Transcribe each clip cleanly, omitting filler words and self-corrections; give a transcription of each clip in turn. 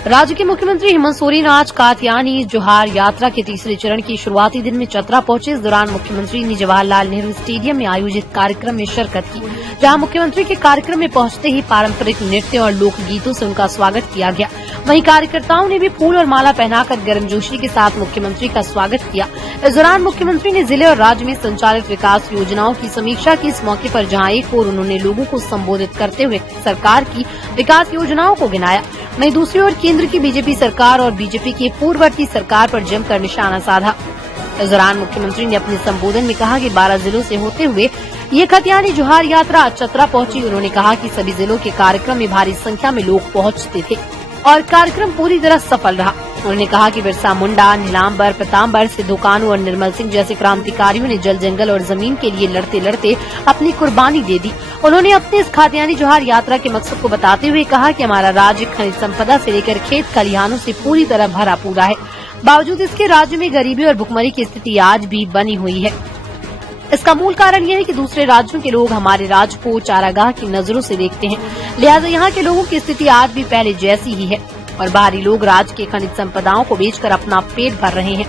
राज्य के मुख्यमंत्री हेमंत सोरेन आज कात्यायनी जोहार यात्रा के तीसरे चरण की शुरुआती दिन में चतरा पहुंचे। इस दौरान मुख्यमंत्री ने जवाहरलाल नेहरू स्टेडियम में आयोजित कार्यक्रम में शिरकत की, जहां मुख्यमंत्री के कार्यक्रम में पहुंचते ही पारंपरिक नृत्य और लोकगीतों से उनका स्वागत किया गया। वहीं कार्यकर्ताओं ने भी फूल और माला पहनाकर गर्मजोशी के साथ मुख्यमंत्री का स्वागत किया। इस दौरान मुख्यमंत्री ने जिले और राज्य में संचालित विकास योजनाओं की समीक्षा की। इस मौके पर जहां एक ओर उन्होंने लोगों को संबोधित करते हुए सरकार की विकास योजनाओं को गिनाया, वहीं दूसरी ओर केंद्र की बीजेपी सरकार और बीजेपी की पूर्ववर्ती सरकार पर जमकर निशाना साधा। इस दौरान मुख्यमंत्री ने अपने संबोधन में कहा कि 12 जिलों से होते हुए ये कात्यायनी जोहार यात्रा आज चतरा पहुंची। उन्होंने कहा कि सभी जिलों के कार्यक्रम में भारी संख्या में लोग पहुंचते थे और कार्यक्रम पूरी तरह सफल रहा। उन्होंने कहा कि बिरसा मुंडा, नीलांबर, पीताम्बर, सिद्धू कानू और निर्मल सिंह जैसे क्रांतिकारियों ने जल, जंगल और जमीन के लिए लड़ते लड़ते अपनी कुर्बानी दे दी। उन्होंने अपने इस कात्यायनी जोहार यात्रा के मकसद को बताते हुए कहा कि हमारा राज्य खनिज संपदा से लेकर खेत खलिहानों से पूरी तरह भरा पूरा है। बावजूद इसके राज्य में गरीबी और भुखमरी की स्थिति आज भी बनी हुई है। इसका मूल कारण यह है कि दूसरे राज्यों के लोग हमारे राज्य को चारागाह की नजरों से देखते हैं, लिहाजा यहाँ के लोगों की स्थिति आज भी पहले जैसी ही है और बाहरी लोग राज्य के खनिज संपदाओं को बेचकर अपना पेट भर रहे हैं।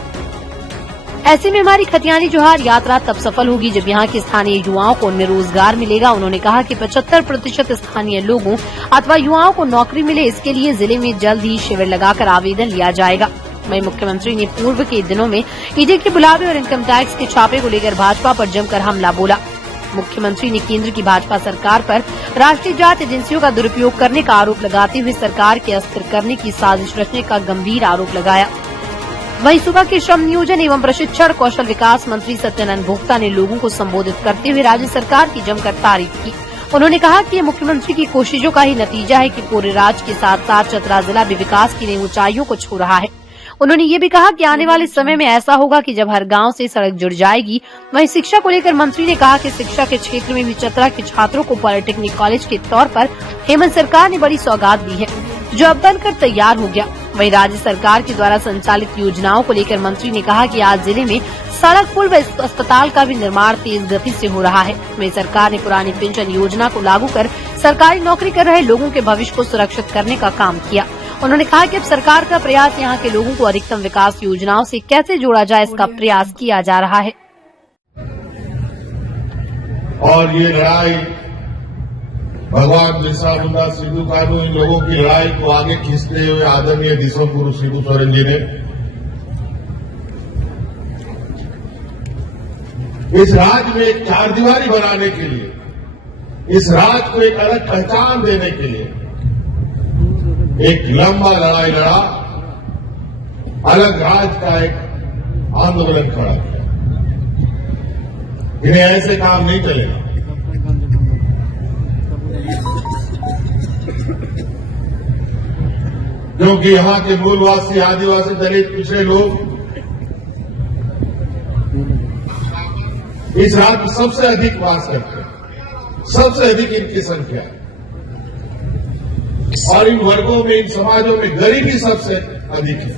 ऐसे में हमारी कात्यायनी जोहार यात्रा तब सफल होगी जब यहाँ के स्थानीय युवाओं को उनमें रोजगार मिलेगा। उन्होंने कहा कि 75% स्थानीय लोगों अथवा युवाओं को नौकरी मिले, इसके लिए जिले में जल्द ही शिविर लगाकर आवेदन लिया जाएगा। वहीं मुख्यमंत्री ने पूर्व के दिनों में ईडी के बुलावे और इनकम टैक्स के छापे को लेकर भाजपा पर जमकर हमला बोला। मुख्यमंत्री ने केंद्र की भाजपा सरकार पर राष्ट्रीय जांच एजेंसियों का दुरुपयोग करने का आरोप लगाते हुए सरकार के अस्थिर करने की साजिश रचने का गंभीर आरोप लगाया। वहीं सुबह के श्रम नियोजन एवं प्रशिक्षण कौशल विकास मंत्री सत्यानंद भोक्ता ने लोगों को संबोधित करते हुए राज्य सरकार की जमकर तारीफ की। उन्होंने कहा कि ये मुख्यमंत्री की कोशिशों का ही नतीजा है कि पूरे राज्य के साथ साथ चतरा जिला भी विकास की नई ऊंचाइयों को छू रहा है। उन्होंने ये भी कहा कि आने वाले समय में ऐसा होगा कि जब हर गांव से सड़क जुड़ जाएगी। वहीं शिक्षा को लेकर मंत्री ने कहा कि शिक्षा के क्षेत्र में भी चतरा के छात्रों को पॉलिटेक्निक कॉलेज के तौर पर हेमंत सरकार ने बड़ी सौगात दी है, जो अब बनकर तैयार हो गया। वहीं राज्य सरकार के द्वारा संचालित योजनाओं को लेकर मंत्री ने कहा कि आज जिले में सड़क, पुल व अस्पताल का भी निर्माण तेज गति से हो रहा है। वहीं सरकार ने पुरानी पेंशन योजना को लागू कर सरकारी नौकरी कर रहे लोगों के भविष्य को सुरक्षित करने का काम किया। उन्होंने कहा कि अब सरकार का प्रयास यहाँ के लोगों को अधिकतम विकास योजनाओं से कैसे जोड़ा जाए, इसका प्रयास किया जा रहा है। और ये लड़ाई भगवान बिरसा मुंडा, सिद्धू कानू, इन लोगों की लड़ाई को आगे खींचते हुए आदरणीय दिशम गुरु शिबू सोरेन जी ने इस राज्य में एक चारदीवारी बनाने के लिए, इस राज्य को एक अलग पहचान देने के लिए एक लंबा लड़ाई लड़ा, अलग राज्य का एक आंदोलन खड़ा किया। इन्हें ऐसे काम नहीं चलेगा। क्योंकि यहां के मूलवासी, आदिवासी, दलित, पिछड़े लोग इस राज्य में सबसे अधिक वास करते हैं, सबसे अधिक इनकी संख्या है और इन वर्गों में, इन समाजों में गरीबी सबसे अधिक है।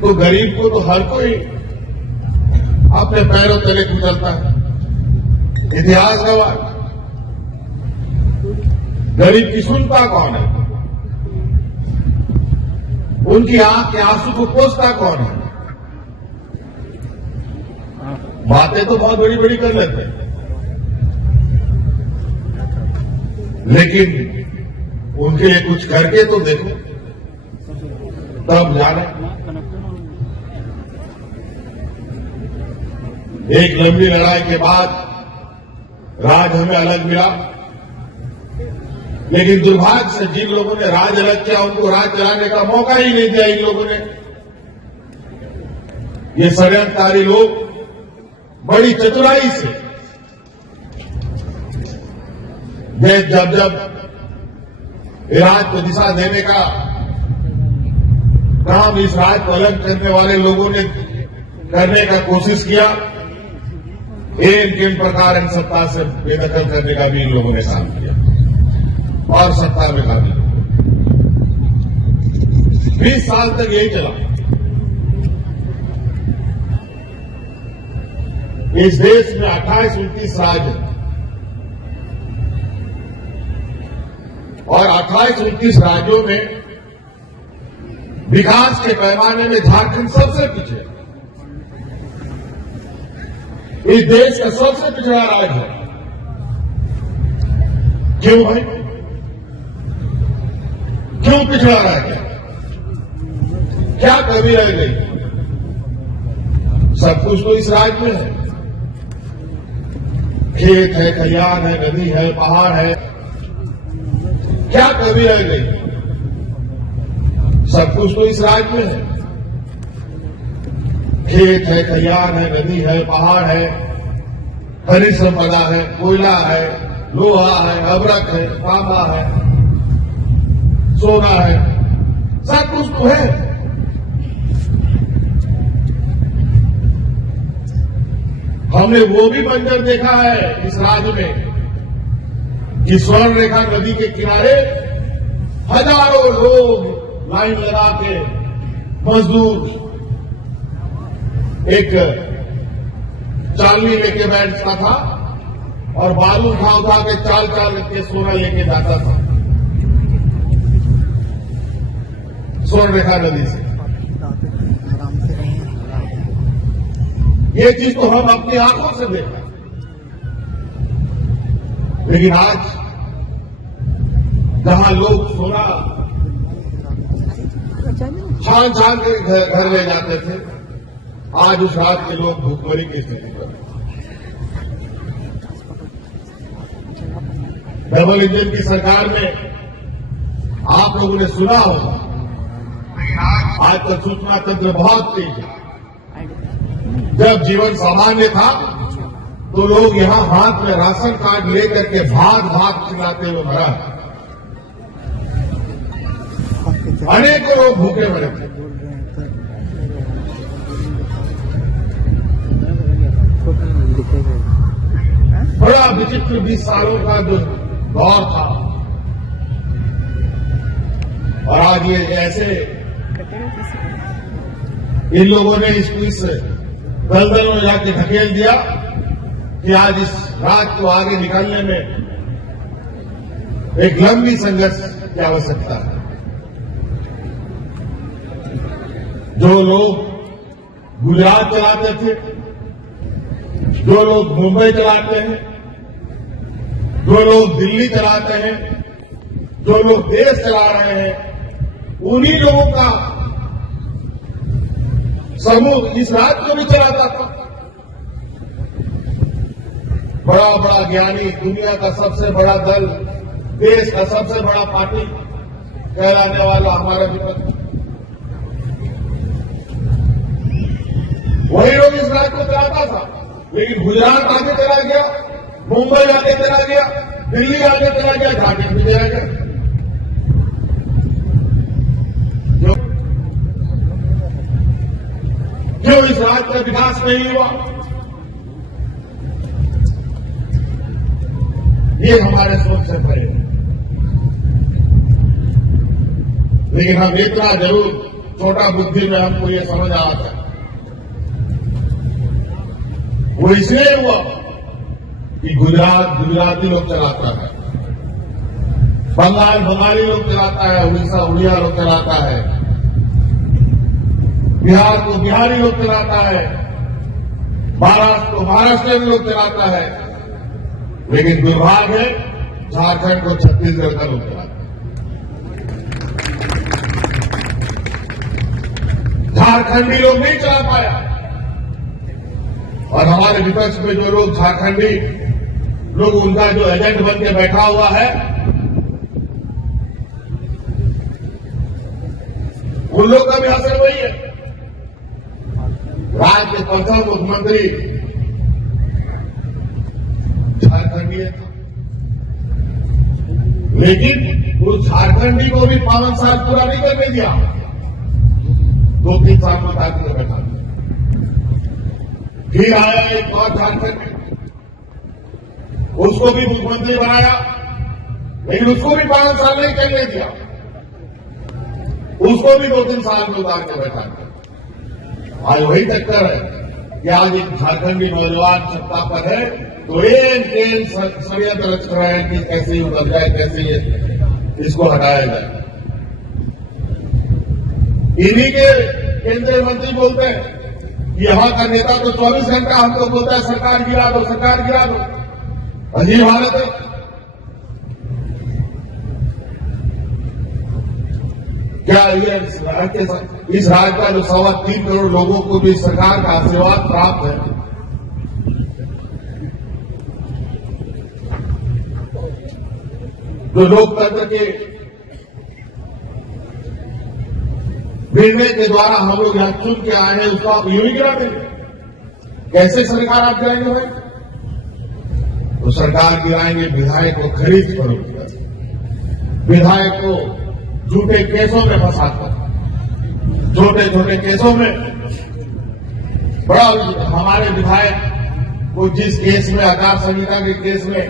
तो गरीब को तो हर कोई अपने पैरों तले कुचलता है। इतिहास गवाह, गरीब की सुनता कौन है? उनकी आंख के आंसू को पोंछता कौन है? बातें तो बहुत बड़ी बड़ी कर लेते हैं, लेकिन उनके लिए कुछ करके तो देखो, तब जाने। एक लंबी लड़ाई के बाद राज हमें अलग मिला, लेकिन दुर्भाग्य से जिन लोगों ने राज अलग किया उनको राज चलाने का मौका ही नहीं दिया। इन लोगों ने, ये षड्यंत्रकारी लोग बड़ी चतुराई से जब राज्य को दिशा देने का काम इस राज्य को अलग करने वाले लोगों ने करने का कोशिश किया, किन प्रकार इन सत्ता से बेदखल करने का भी इन लोगों ने काम किया और सत्ता में खा दिया। 20 साल तक यही चला। इस देश में 28-29 राज्य, और 28-29 राज्यों में विकास के पैमाने में झारखंड सबसे पीछे, इस देश का सबसे पिछड़ा राज्य है। क्यों भाई, क्यों पिछड़ा राज्य? क्या कमी रह गई? सब कुछ तो इस राज्य में है। खेत है, खलियान है, नदी है, पहाड़ है। क्या कमी रह गई? सब कुछ तो इस राज्य में है। खेत है, खलियान है, नदी है, पहाड़ है, खनिज संपदा है, कोयला है, लोहा है, अभ्रक है, तांबा है, सोना है, सब कुछ तो है। हमने वो भी मंजर देखा है इस राज्य में कि स्वर्ण रेखा नदी के किनारे हजारों लोग लाइन लगा के मजदूर एक चालनी लेके बैठता था और बालू उठा के चाल के सोना लेके जाता था स्वर्ण रेखा नदी से। ये चीज तो हम अपनी आंखों से देखा, लेकिन आज जहां लोग सोना छान के घर ले जाते थे, आज उस रात के लोग भूखमरी की स्थिति पर। डबल इंजन की सरकार में आप लोगों ने सुना होगा, आज का सूचना तंत्र बहुत तेज है। जब जीवन सामान्य था तो लोग यहां हाथ में राशन कार्ड लेकर के भाग चिल्लाते हुए मरा। अनेकों लोग भूखे मरे थे। बड़ा विचित्र 20 सालों का जो दौर था, और आज ये ऐसे इन लोगों ने इसको इस दलदल में जाके ढकेल दिया कि आज इस रात को आगे निकालने में एक लंबी संघर्ष की आवश्यकता है। जो लोग गुजरात चलाते थे, जो लोग मुंबई चलाते हैं, जो लोग दिल्ली चलाते हैं, जो लोग देश चला रहे हैं, उन्हीं लोगों का समूह इस राज्य को भी चलाता था। बड़ा बड़ा ज्ञानी, दुनिया का सबसे बड़ा दल, देश का सबसे बड़ा पार्टी कहलाने वाला हमारा विपक्ष, वही लोग इस राज्य को चलाता था। लेकिन गुजरात आगे चला गया, मुंबई आगे चला गया, दिल्ली आगे चला गया, झारखंड भी चला गया। क्यों इस राज्य का विकास नहीं हुआ? ये हमारे सोच से परे है। लेकिन हम इतना जरूर छोटा बुद्धि में हमको ये समझ आ आता है, वो इसलिए हुआ कि गुजरात गुजराती लोग चलाता है, बंगाल बंगाली लोग चलाता है, उड़ीसा उड़िया लोग चलाता है, बिहार को बिहारी लोग चलाता है, महाराष्ट्र को महाराष्ट्र लोग चलाता है। लेकिन दुर्भाग्य है, झारखंड को छत्तीसगढ़ का लोग चलाता है। झारखंडी लोग नहीं चला पाया। और हमारे विपक्ष में जो लोग झारखंडी लोग, उनका जो एजेंट बन के बैठा हुआ है, उन लोग का भी असर वही है। राज्य के प्रथम मुख्यमंत्री झारखंडी है, लेकिन उस झारखंडी को भी 5 साल पूरा नहीं करने दिया, 2-3 साल में ताकि बैठा। फिर आया एक और झारखंडी, उसको भी मुख्यमंत्री बनाया, लेकिन उसको भी 5 साल नहीं करने दिया, उसको भी 2-3 साल में उतार के बैठा। आज वही चक्कर है कि आज एक झारखंडी नौजवान सत्ता पर है तो एक षड्यंत्र रच रहे हैं कि कैसे उतर जाए, कैसे ये इसको हटाया जाए। इन्हीं के केंद्रीय मंत्री बोलते हैं कि यहां का नेता तो 24 घंटा हमको बोलता है सरकार गिरा दो, सरकार गिरा दो। अजीब हालत है। क्या ये इस राज्य का जो 3.25 करोड़ लोगों को भी सरकार का आशीर्वाद प्राप्त है? जो लोकतंत्र के निर्णय के द्वारा हम लोग यहां चुन के आए हैं, उसको आप यूं ही गिरा देंगे? कैसे सरकार आप गिराएंगे भाई? तो सरकार गिराएंगे विधायक को खरीद करोगे, विधायक को झूठे केसों में फंसाकर, छोटे छोटे केसों में। बड़ा हमारे विधायक को जिस केस में, आचार संहिता के केस में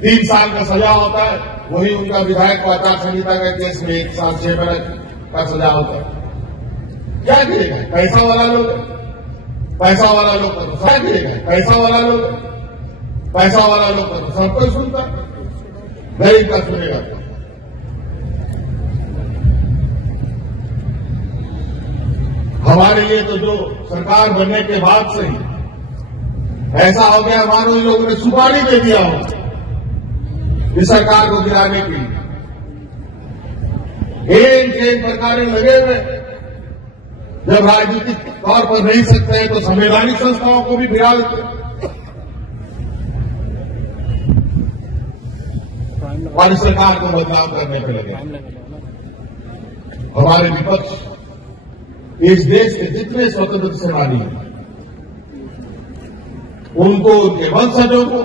3 साल का सजा होता है, वही उनका विधायक को आचार संहिता के केस में 1 साल 6 महीने का सजा होता है। क्या किएगा? पैसा वाला लोग, पैसा वाला लोग तो क्या किएगा? पैसा वाला लोग, पैसा वाला लोग तो सब कोई सुनता, गरीब का सुनेगा। हमारे लिए तो जो सरकार बनने के बाद से ही ऐसा हो गया, मानो इन लोगों ने सुपारी दे दिया हो इस सरकार को गिराने के लिए। एक प्रकार लगे हुए, जब राजनीतिक तौर पर नहीं सकते हैं तो संवैधानिक संस्थाओं को भी गिरा देते हैं। और इस सरकार को बदनाम करने पर लगे। हमारे विपक्ष, इस देश के जितने स्वतंत्रता सेनानी हैं, उनको, उनके वंशजों को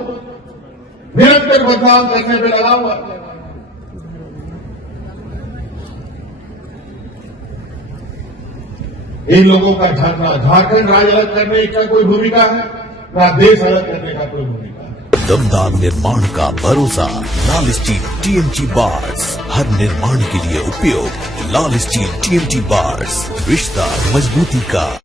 निरंतर बदनाम करने पर लगा हुआ। इन लोगों का झारखंड राज्य अलग करने का कोई भूमिका है, ना देश अलग करने का कोई भूमिका है। दमदार निर्माण का भरोसा लाल स्टील TMT बार्स, हर निर्माण के लिए उपयोग। लाल स्टील TMT बार्स, रिश्ता मजबूती का।